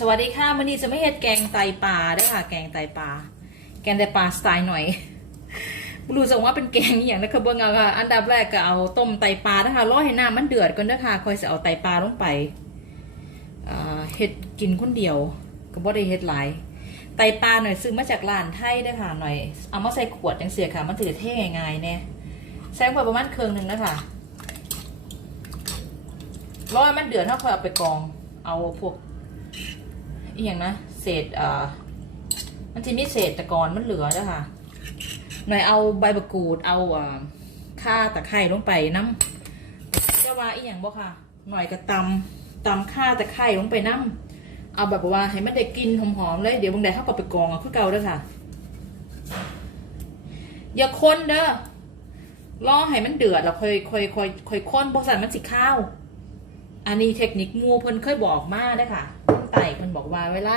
สวัสดีค่ะวันนี้จะไม่เห็ดแกงไตปลาเด้วยค่ะ แกงไตปลา แกงไตปลาสไตล์หน่อยไม่รู้จักว่าเป็นแกงอย่างนะคะเบิ้งเอาค่ะอันดับแรกก็เอาต้มไตปลานะคะรอให้น้ำมันเดือดก่อนนะคะค่อยจะเอาไตปลาลงไปเห็ดกินคนเดียว ก็บ่ได้เห็ดหลายไตปลาหน่อยซื้อมาจากร้านไทยเด้วยค่ะหน่อย เอามาใส่ขวดจังเสียค่ะ มันถือเท่ง่ายๆเนี่ยใส่ลงไประมาณเครื่องหนึ่งนะคะรอให้มันเดือดเท่าค่อยเอาไปกอง เอาพวก อีกอย่างนะเศษเอ่อมันจะมีเศษตะกอนมันเหลือนะคะหน่อยเอาใบมะกรูดเอาอ่าข่าตะไคร้ลงไปน้ำจะว่าอีกอย่างบ่ค่ะ หน่อยก็ตำตำข่าตะไคร้ลงไปน้ำเอาแบบว่าให้มันได้กลินหอมๆเลยเดี๋ยวบางใดดเท่ากับไปกองเอาคือเก่าด้อค่ะ อย่าคนเด้อรอให้มันเดือดแล้วค่อยค่อยค่อยค่อยค้นเพราะสั่นมันสิข้าว อันนี้เทคนิคงูเพิ่นเคยบอกมาได้ค่ะ คนไต่เพิ่นบอกว่าเวลา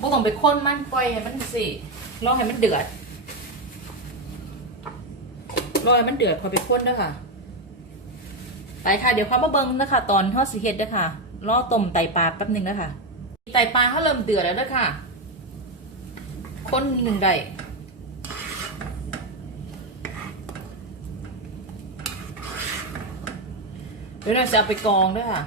บ่ต้องไปค้นมันปล่อยให้มันสิรอให้มันเดือดรอให้มันเดือดพอไปค้นเด้อค่ะไปค่ะเดี๋ยวเขามาเบิ่งนะคะตอนทอดสีเฮ็ดเด้อค่ะรอต้มไตปลาแป๊บหนึงเด้อค่ะไตปลาเขาเริ่มเดือดแล้วเด้อค่ะคนหนึ่งได้เดี๋ยวเราจะเอาไปกรองด้วยค่ะ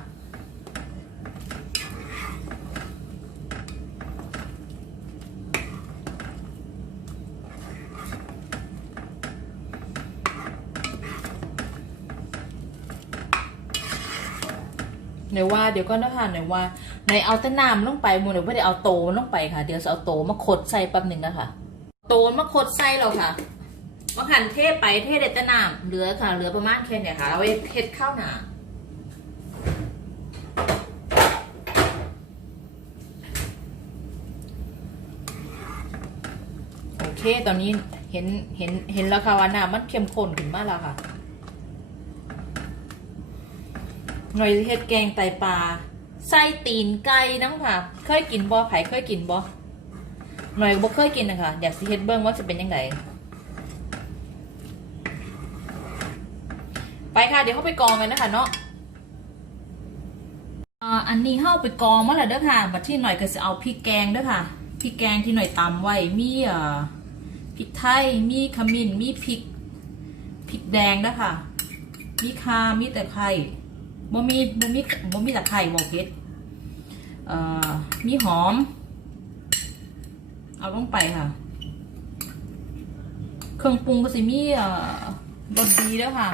ดี๋ยวว่าเดี๋ยวก็นะคะเดี๋ยวว่าในเอาแต่น้ำลงไปมูเดี๋ยวไม่ได้เอาโตมันลงไปค่ะ เดี๋ยวจะเอาโตมาขดใส่แป๊บหนึ่งนะคะโตมาขดใส่เราค่ะมาหั่นเทไปเทเด็ดแต่น้ำเหลือค่ะ เหลือประมาณแค่เนี้ยค่ะเอาไว้เฮ็ดข้าวหนาโอเคตอนนี้เห็นเห็นเห็นแล้วค่ะว่าน้ำมันเข้มข้นขึ้นมากแล้วค่ะ หน่อยเฮ็ดแกงไตปลาไส้ตีนไก่น้ำค่ะเคยกินบ่ไผเคยกินบ่หน่อยบ่เคยกินนะคะอยากสิเฮ็ดเบิ่งว่าจะเป็นยังไงไปค่ะ เดี๋ยวเข้าไปกองกันนะคะเนาะอ่าอันนี้เข้าไปกองมาแล้วเด้อค่ะบัดที่หน่อยก็จะเอาพริกแกงเด้อค่ะพริกแกงที่หน่อยตำไว้มีเอ่อพริกไทยมีขมิ้นมีพริกพริกแดงเด้อค่ะมีคามีแต่ไข่ บ่มีบ่มีบ่มีตะไคร้บ่เผ็ดเอ่อมีหอม เอาลงไปค่ะ เครื่องปรุงก็สิมีเอ่อรสดีแล้วค่ะ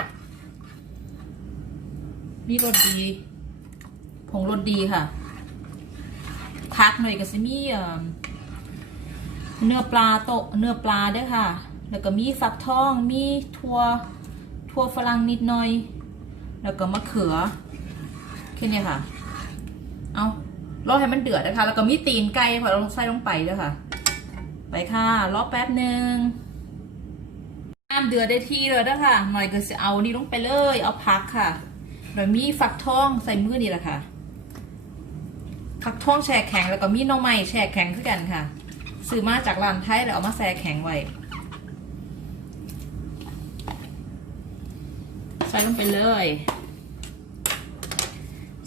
มีรสดีผงรสดีค่ะพักหน่อยก็สิมีเอ่อเนื้อปลาโตเนื้อปลาด้วยค่ะ แล้วก็มีฟักทอง มีถั่วถั่วฝรั่งนิดหน่อย แล้วก็มะเขือแค่นี้ค่ะ เอารอให้มันเดือดนะคะ แล้วก็มีตีนไก่พอเราใส่ลงไปด้วยค่ะ ไปค่ะ รอแป๊บหนึ่งน้ำเดือดได้ที่เลยนะคะหน่อยก็จะเอานี่ลงไปเลย เอาพักค่ะหน่อยมีฝักทองใส่มือนี่แหละค่ะฝักทองแช่แข็งแล้วก็มีน้องไม้แช่แข็งคือกันค่ะ ซื้อมาจากร้านไทยแล้วเอามาแช่แข็งไว้ ใส่ลงไปเลย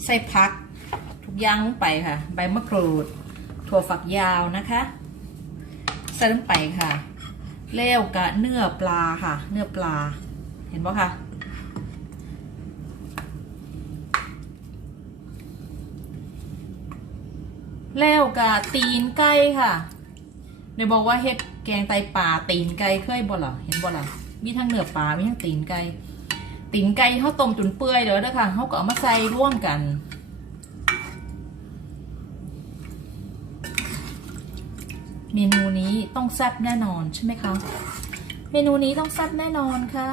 ใส่พัก ทุกอย่างลงไปค่ะ ใบมะกรูด ถั่วฝักยาวนะคะ ใส่ลงไปค่ะแล้วกะเนื้อปลาค่ะ เนื้อปลา เห็นปะคะแล้วกะตีนไก่ค่ะเดี๋ยวบอกว่าเฮ็ดแกงไตปลาตีนไก่เคยบ่ล่ะเห็นบ่ล่ะมีทั้งเนื้อปลา มีทั้งตีนไก่ ติ๋มไก่เขาต้มจนเปื่อยเด้อเด้อค่ะเขาก็เอามาใส่ร่วมกัน เมนูนี้ต้องแซ่บแน่นอนใช่ไหมคะ เมนูนี้ต้องแซ่บแน่นอนค่ะ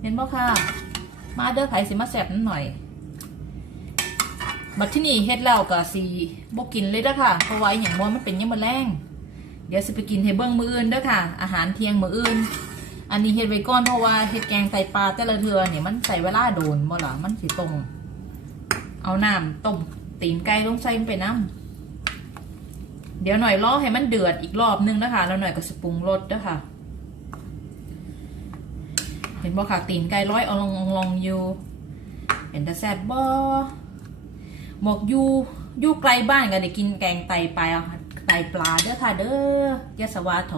เห็นบ่ค่ะ มาเด้อไผ่สิมาแซ่บนั่นหน่อย บัดที่นี่เฮ็ดแล้วก็สีบกินเลยเด้อค่ะ เพราะว่าอย่างว่ามันเป็นยังมะแรงเดี๋ยวสิไปกินให้เบิ่งมืออื่นเด้อค่ะ อาหารเที่ยงมืออื่น อันนี้เฮ็ดไว้ก่อนเพราะว่าเฮ็ดแกงไตปลาแต่ละเทือเนี่ยมันใส่เวลาโดนบ่ล่ะมันสิตรง เอาน้ำต้มตีนไก่ลงใส่ไปน้ำเดี๋ยวหน่อยรอให้มันเดือดอีกรอบนึงนะคะ แล้วหน่อยก็สปรุงรสด้วยค่ะ เห็นบ่ค่ะตีนไก่ร้อยเอาลองลองอยู่เห็นแต่แซ่บบ่บอกอยู่อยู่ไกลบ้านก็ได้กินแกงไตปลาไตปลาเด้อค่ะเด้อยะสวาโท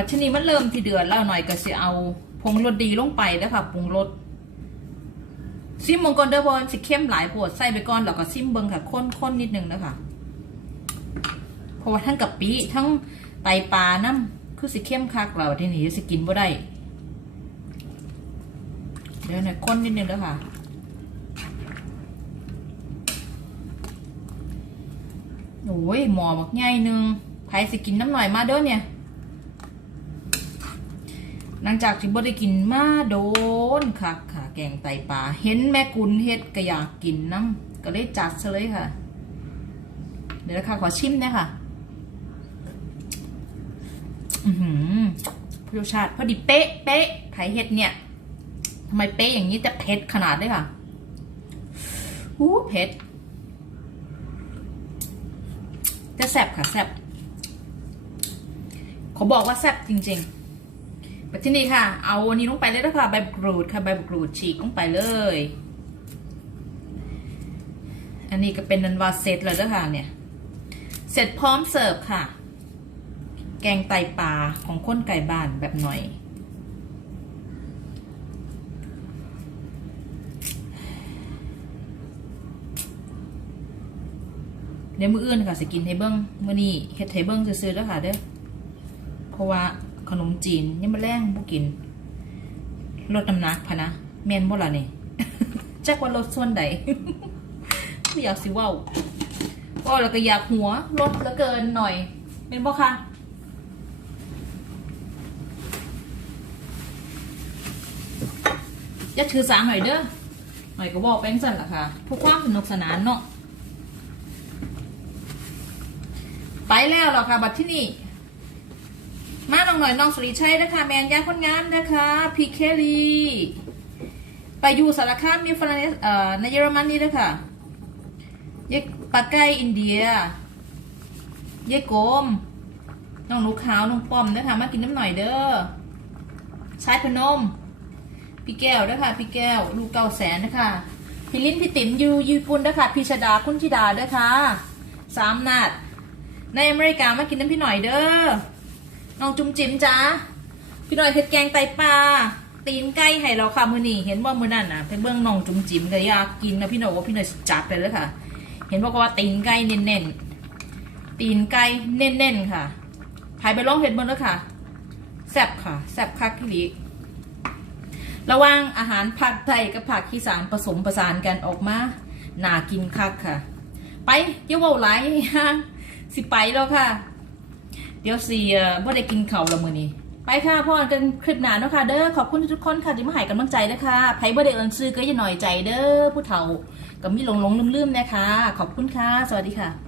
วัชนีมันเริ่มที่เดือดแล้วหน่อยก็สิเอาผงรสดีลงไปเด้อค่ะปรุงรสซิมเบิงก่อนเด้อบอลสิเข้มหลายโพดใส่ไปก่อนแล้วก็ซิมเบิงค่ะข้นๆนนิดนึงนะคะเพราะว่าทั้งกับปีทั้งไตปลาน้ำคือสิเข้มคักแล้วที่นี้สิกินบ่ได้เดี๋ยวหน่อยข้นนิดนึงเด้อค่ะโอ้ยหมอบักใหญ่หนึ่งใครสิกินน้ำหน่อยมาเด้อเนี่ย ลังจากที่บ่ได้กินมาโดนค่ะค่ะ แกงไตปลาเห็นแม่กุนเฮ็ดก็อยากกินน้ำก็เลยจัดซะเลยค่ะ เดี๋ยวนะคะขอชิมนะค่ะ อือหือรสชาติพอดีเป๊ะเป๊ะไข่เฮ็ดเนี่ยทำไมเป๊ะอย่างนี้แต่เผ็ดขนาดเลยค่ะอู้เผ็ดจะแซ่บค่ะแซ่บเขาบอกว่าแซ่บจริง ๆ ปัจจุบันค่ะ เอาอันนี้ลงไปเลยนะคะใบมะกรูดค่ะใบมะกรูดฉีกลงไปเลย อันนี้ก็เป็นนันวาเซตเลยแล้วค่ะเนี่ย เสร็จพร้อมเสิร์ฟค่ะ แกงไตปลาของข้นไก่บ้านแบบหน่อย เดี๋ยวมื้ออื่นค่ะสกินให้เบิ้งมือนี้เฮ็ดให้เบิ้งซื่อๆแล้วค่ะเด้อเพราะว่า ขนมจีนยังมาแรงบ่กินลดน้ำหนักพะนะแม่นบ่ล่ะนี่จักว่าลดส่วนใดไม่อยากสิเว้าก็แล้วก็อยากหัวลดเหลือเกินหน่อยเป็นบ่คะอย่าถือสาหน่อยเด้อหน่อยก็บอกแป้งสั่นล่ะค่ะพื่อความสนุกสนานเนาะไปแล้วหรอคะบัตรที่นี่ มาลองหน่อยน้องสุริชัยนะคะแมนยาคนงามนะคะพีเคลีไปอยู่สารคามมีฝรั่งเอ่อในเยอรมันนี่นะคะเยกปากไก่อินเดีย เยกโกมน้องหนูขาวน้องป้อมนะคะมากินน้ำหน่อยเด้อชายพนม พี่แก้วนะคะพี่แก้ว ลูกเก้าแสนนะคะพี่ลิ้นพี่ติ๋มยู่ญี่ปุ่นนะคะพี่ชดาคุณธิดาด้อค่ะสามนัดในอเมริกามากินน้ำพี่หน่อยเด้อ น้องจุ๋มจิ๋มจ้าพี่หน่อยเผ็ดแกงไตปลาตีนไก่ให้เราค่ะมือนี่เห็นว่ามือนั่นน่ะเป็นเบื้องน้องจุ๋มจิ๋มก็อยากกินนะพี่หน่อยว่าพี่หน่อยจัดไปเลยค่ะ เห็นบอกว่าตีนไก่เน้นๆตีนไก่เน้นๆค่ะพายไปลองเห็ดเบิ้งแล้วค่ะแซ่บค่ะแซ่บคักพี่ลิระว่างอาหารผักไทยกับผักขี้สานผสมผสานกันออกมาน่ากินคักค่ะ ไปเยวเว่าหลายฮะสิไปแล้วค่ะ เดี๋ยวสีเอ่อบ่ได้กินเข่าละมือนี้ไปค่ะพ่อกันคลิปหนาเนาะค่ะเด้อขอบคุณทุกคนค่ะที่มาให้กำลังใจนะคะไผบ่ได้เอินซื้อก็อย่าหน่อยใจเด้อผู้เฒ่าก็มีหลงๆลืมๆนะคะ ขอบคุณค่ะ สวัสดีค่ะ